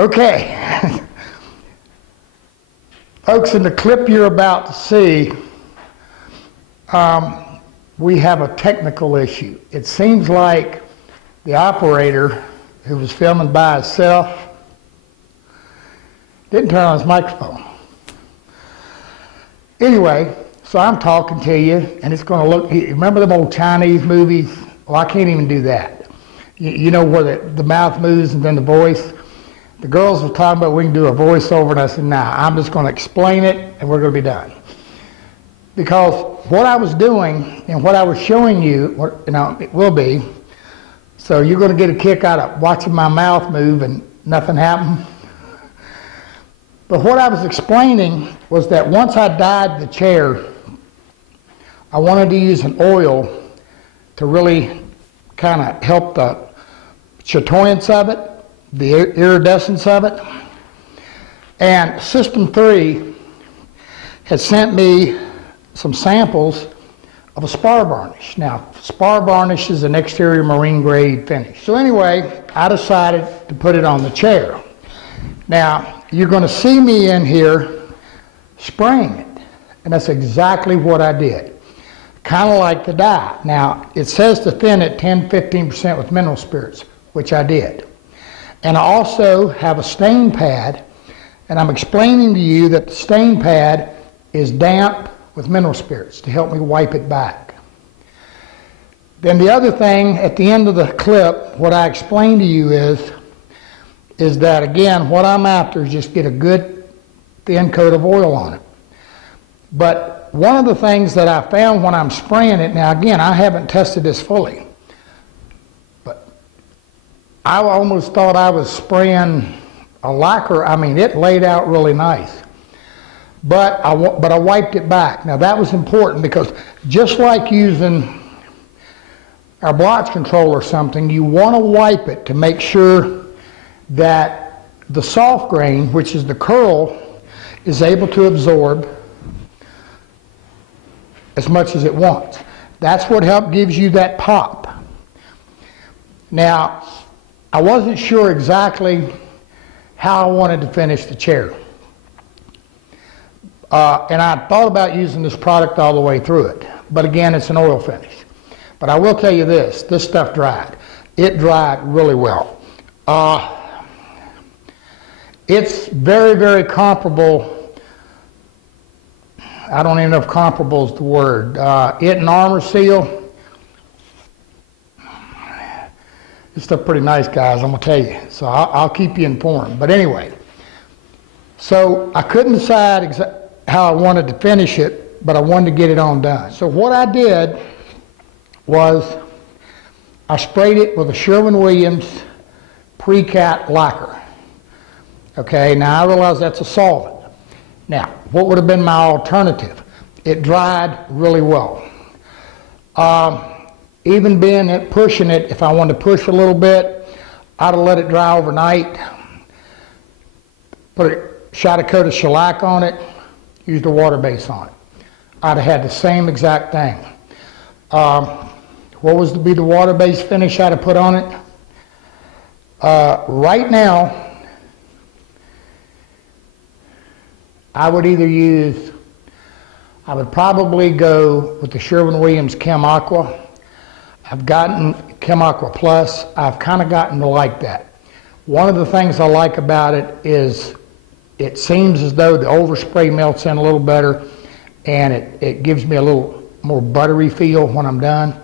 Okay. Folks, in the clip you're about to see, we have a technical issue. It seems like the operator, who was filming by himself, didn't turn on his microphone. Anyway, so I'm talking to you, and it's going to look, remember them old Chinese movies? Well, I can't even do that. You know where the mouth moves and then the voice? The girls were talking about we can do a voiceover, and I said, nah, I'm just going to explain it, and we're going to be done. Because what I was doing and what I was showing you, it will be, so you're going to get a kick out of watching my mouth move and nothing happened. But what I was explaining was that once I dyed the chair, I wanted to use an oil to really kind of help the chatoyance of it, the iridescence of it. And System 3 had sent me some samples of a Spar Varnish. Now, Spar Varnish is an exterior marine grade finish. So anyway, I decided to put it on the chair. Now, you're going to see me in here spraying it. And that's exactly what I did. Kind of like the dye. Now, it says to thin it 10-15% with mineral spirits, which I did. And I also have a stain pad, and I'm explaining to you that the stain pad is damp with mineral spirits to help me wipe it back. Then the other thing at the end of the clip, what I explained to you is that, again, what I'm after is just get a good thin coat of oil on it. But one of the things that I found when I'm spraying it, now again, I haven't tested this fully, but I almost thought I was spraying a lacquer. I mean, it laid out really nice. But I wiped it back. Now that was important because just like using our blotch control or something, you want to wipe it to make sure that the soft grain, which is the curl, is able to absorb as much as it wants. That's what gives you that pop. Now, I wasn't sure exactly how I wanted to finish the chair. And I thought about using this product all the way through it. But again, it's an oil finish. But I will tell you this stuff dried. It dried really well. It's very, very comparable. I don't even know if comparable is the word. It and Armor Seal. This stuff pretty nice, guys, I'm going to tell you. So I'll keep you informed. But anyway, so I couldn't decide how I wanted to finish it, but I wanted to get it on done. So what I did was I sprayed it with a Sherwin-Williams Pre-Cat lacquer. Okay, now I realize that's a solvent. Now, what would have been my alternative? It dried really well. Even pushing it, if I wanted to push a little bit, I'd have let it dry overnight, shot a coat of shellac on it, used a water base on it. I'd have had the same exact thing. What was to be the water base finish I'd have put on it? Right now, I would probably go with the Sherwin-Williams Chem Aqua. I've gotten Chem Aqua Plus. I've kind of gotten to like that. One of the things I like about it is it seems as though the overspray melts in a little better, and it gives me a little more buttery feel when I'm done.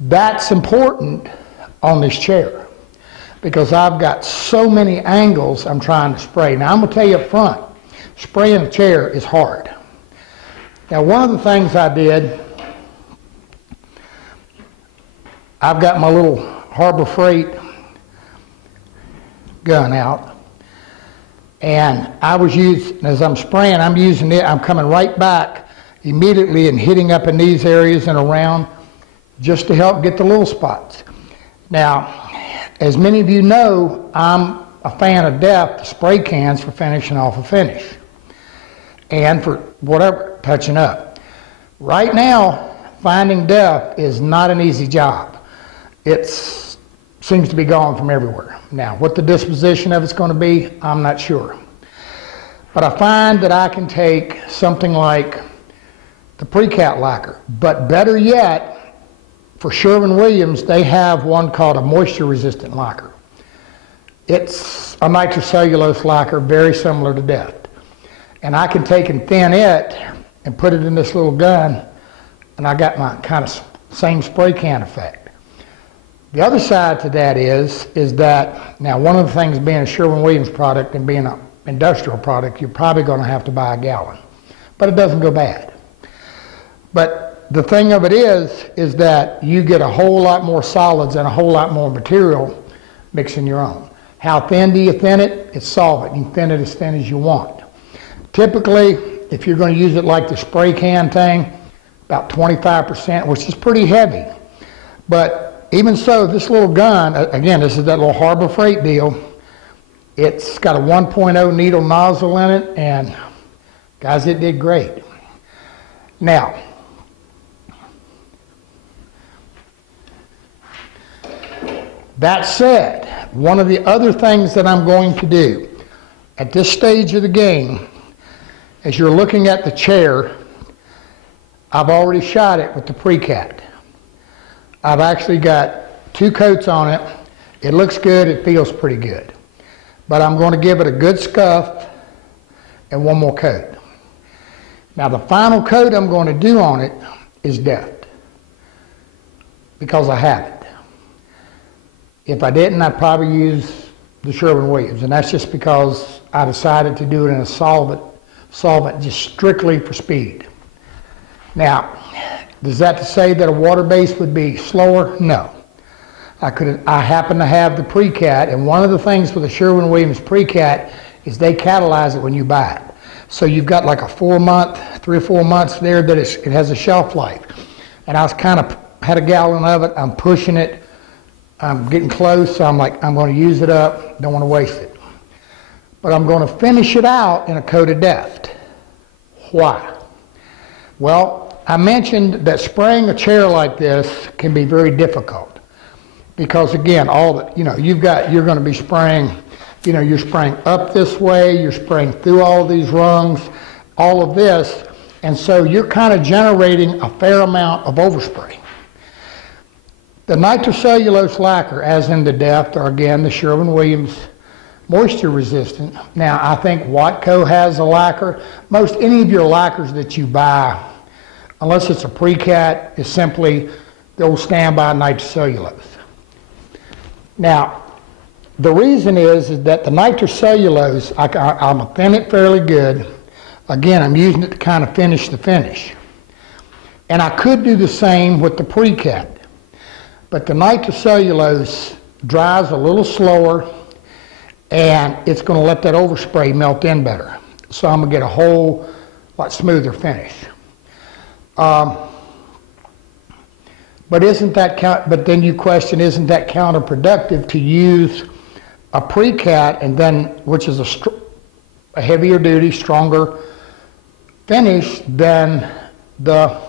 That's important on this chair because I've got so many angles I'm trying to spray. Now I'm going to tell you up front, spraying a chair is hard. Now one of the things I did, I've got my little Harbor Freight gun out, and I was using, as I'm spraying, I'm using it, I'm coming right back immediately and hitting up in these areas and around just to help get the little spots. Now, as many of you know, I'm a fan of depth spray cans for finishing off a finish and for whatever, touching up. Right now, finding depth is not an easy job. It's seems to be gone from everywhere. Now, what the disposition of it's going to be, I'm not sure. But I find that I can take something like the pre-cat lacquer, but better yet, for Sherwin-Williams, they have one called a moisture-resistant lacquer. It's a nitrocellulose lacquer, very similar to Deft. And I can take and thin it and put it in this little gun, and I got my kind of same spray can effect. The other side to that is that, now one of the things being a Sherwin-Williams product and being an industrial product, you're probably going to have to buy a gallon. But it doesn't go bad. But the thing of it is that you get a whole lot more solids and a whole lot more material mixing your own. How thin do you thin it? It's solvent. You can thin it as thin as you want. Typically, if you're going to use it like the spray can thing, about 25%, which is pretty heavy. But even so, this little gun, again, this is that little Harbor Freight deal. It's got a 1.0 needle nozzle in it, and guys, it did great. Now, that said, one of the other things that I'm going to do at this stage of the game, as you're looking at the chair, I've already shot it with the pre-cat. I've actually got 2 coats on it. It looks good, it feels pretty good. But I'm going to give it a good scuff and 1 more coat. Now the final coat I'm going to do on it is Deft, because I have it. If I didn't, I'd probably use the Sherwin-Williams, and that's just because I decided to do it in a solvent just strictly for speed. Now, is that to say that a water base would be slower? No. I happen to have the pre-cat, and one of the things with the Sherwin-Williams pre-cat is they catalyze it when you buy it. So you've got like a 3 or 4 months there that it has a shelf life. And I was had a gallon of it, I'm pushing it, I'm getting close, so I'm like, I'm going to use it up, don't want to waste it. But I'm going to finish it out in a coat of Deft. Why? Well, I mentioned that spraying a chair like this can be very difficult. Because again, you're going to be spraying, you're spraying up this way, you're spraying through all these rungs, all of this, and so you're kind of generating a fair amount of overspray. The nitrocellulose lacquer, as in the Deft, or again the Sherwin-Williams moisture resistant. Now, I think Watco has a lacquer. Most any of your lacquers that you buy, unless it's a pre-cat, is simply the old standby nitrocellulose. Now, the reason is that the nitrocellulose, I'm going to thin it fairly good. Again, I'm using it to kind of finish the finish. And I could do the same with the pre-cat. But the nitrocellulose dries a little slower, and it's going to let that overspray melt in better. So I'm going to get a whole lot smoother finish. But then you question, isn't that counterproductive to use a pre-cat and then, which is a heavier duty, stronger finish than the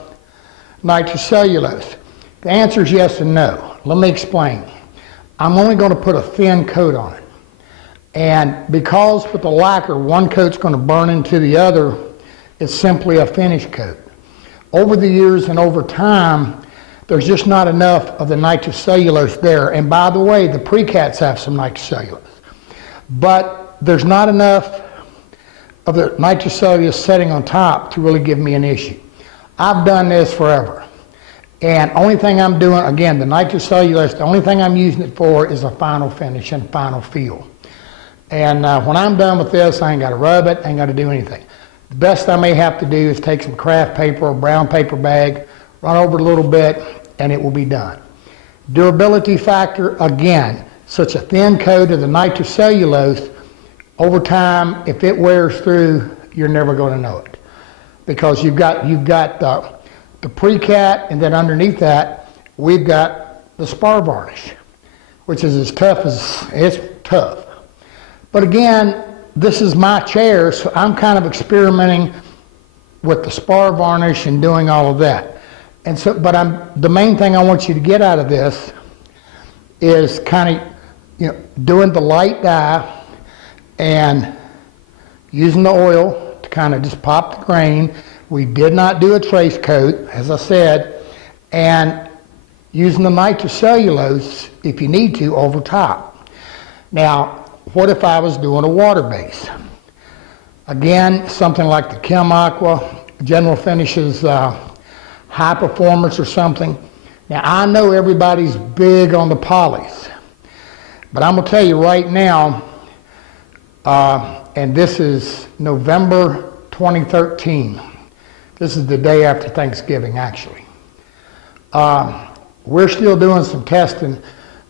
nitrocellulose? The answer is yes and no. Let me explain. I'm only going to put a thin coat on it. And because with the lacquer, one coat's going to burn into the other, it's simply a finish coat. Over the years and over time, there's just not enough of the nitrocellulose there. And by the way, the pre-cats have some nitrocellulose. But there's not enough of the nitrocellulose setting on top to really give me an issue. I've done this forever. And only thing I'm doing, again, the nitrocellulose, the only thing I'm using it for is a final finish and final feel. And when I'm done with this, I ain't got to rub it, I ain't got to do anything. The best I may have to do is take some craft paper or brown paper bag, run over it a little bit, and it will be done. Durability factor, again, such a thin coat of the nitrocellulose, over time, if it wears through, you're never going to know it. Because you've got the pre-cat, and then underneath that, we've got the Spar Varnish, which is as tough as, it's tough. But again, this is my chair, so I'm kind of experimenting with the Spar Varnish and doing all of that. And so, but the main thing I want you to get out of this is kind of, doing the light dye and using the oil to kind of just pop the grain. We did not do a trace coat, as I said, and using the nitrocellulose, if you need to, over top. Now, what if I was doing a water base? Again, something like the Chem Aqua, General Finishes High Performance or something. Now, I know everybody's big on the polys, but I'm going to tell you right now, and this is November 2013. This is the day after Thanksgiving, actually. We're still doing some testing,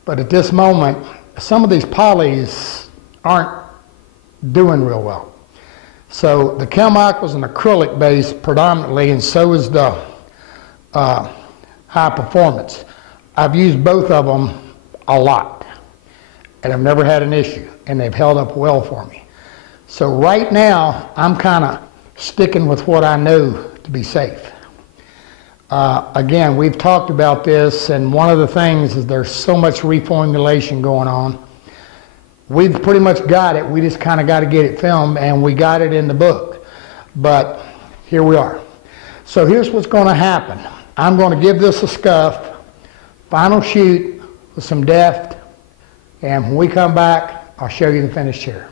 but at this moment, some of these polys aren't doing real well. So the Chem Aqua is an acrylic base predominantly, and so is the High Performance. I've used both of them a lot, and I've never had an issue, and they've held up well for me. So right now, I'm kind of sticking with what I know to be safe. Again, we've talked about this, and one of the things is there's so much reformulation going on. We've pretty much got it. We just kind of got to get it filmed, and we got it in the book. But here we are. So here's what's going to happen. I'm going to give this a scuff, final shoot with some deft, and when we come back, I'll show you the finished chair.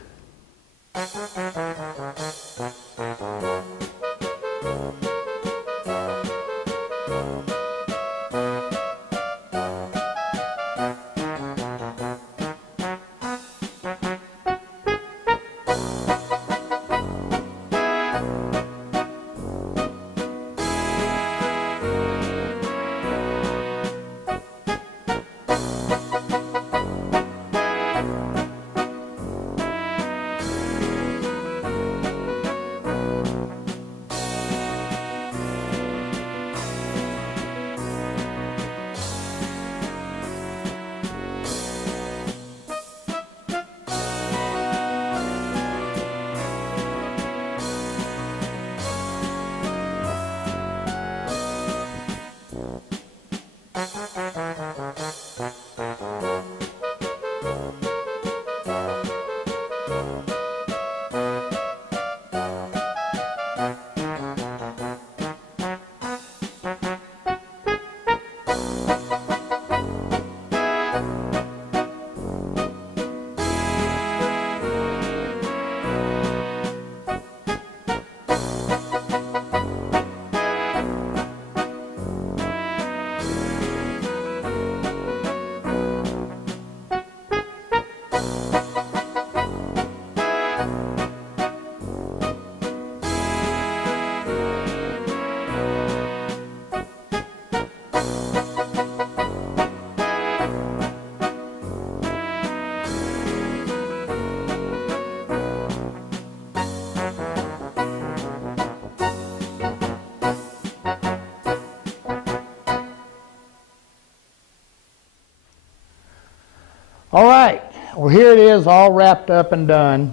All right, well here it is all wrapped up and done.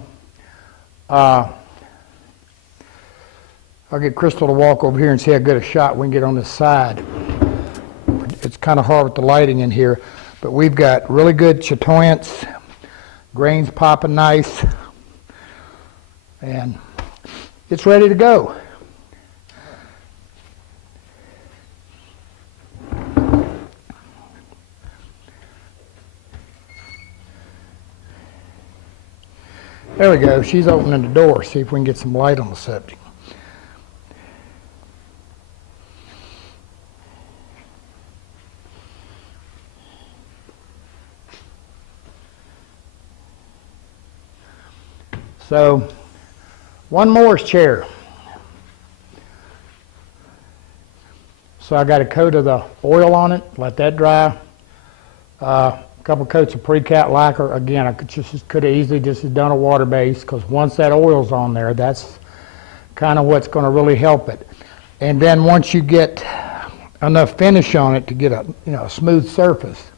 I'll get Crystal to walk over here and see how good a shot we can get on this side. It's kind of hard with the lighting in here, but we've got really good chatoyance, grains popping nice, and it's ready to go. There we go. She's opening the door. See if we can get some light on the subject. So, one more chair. So I got a coat of the oil on it. Let that dry. A couple coats of pre-cat lacquer. Again, I could have easily just done a water base, because once that oil's on there, that's kind of what's going to really help it. And then once you get enough finish on it to get a smooth surface,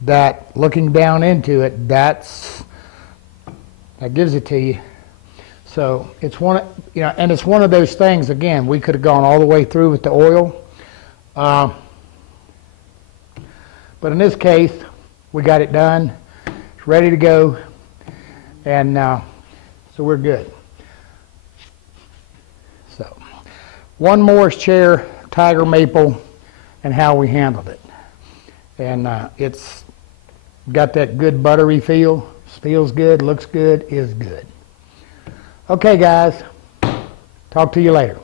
that looking down into it, that gives it to you. So it's and it's one of those things. Again, we could have gone all the way through with the oil, but in this case, We got it done. It's ready to go. And so we're good. So, one Morris chair, Tiger Maple, and how we handled it. And it's got that good buttery feel. Feels good, looks good, is good. Okay, guys. Talk to you later.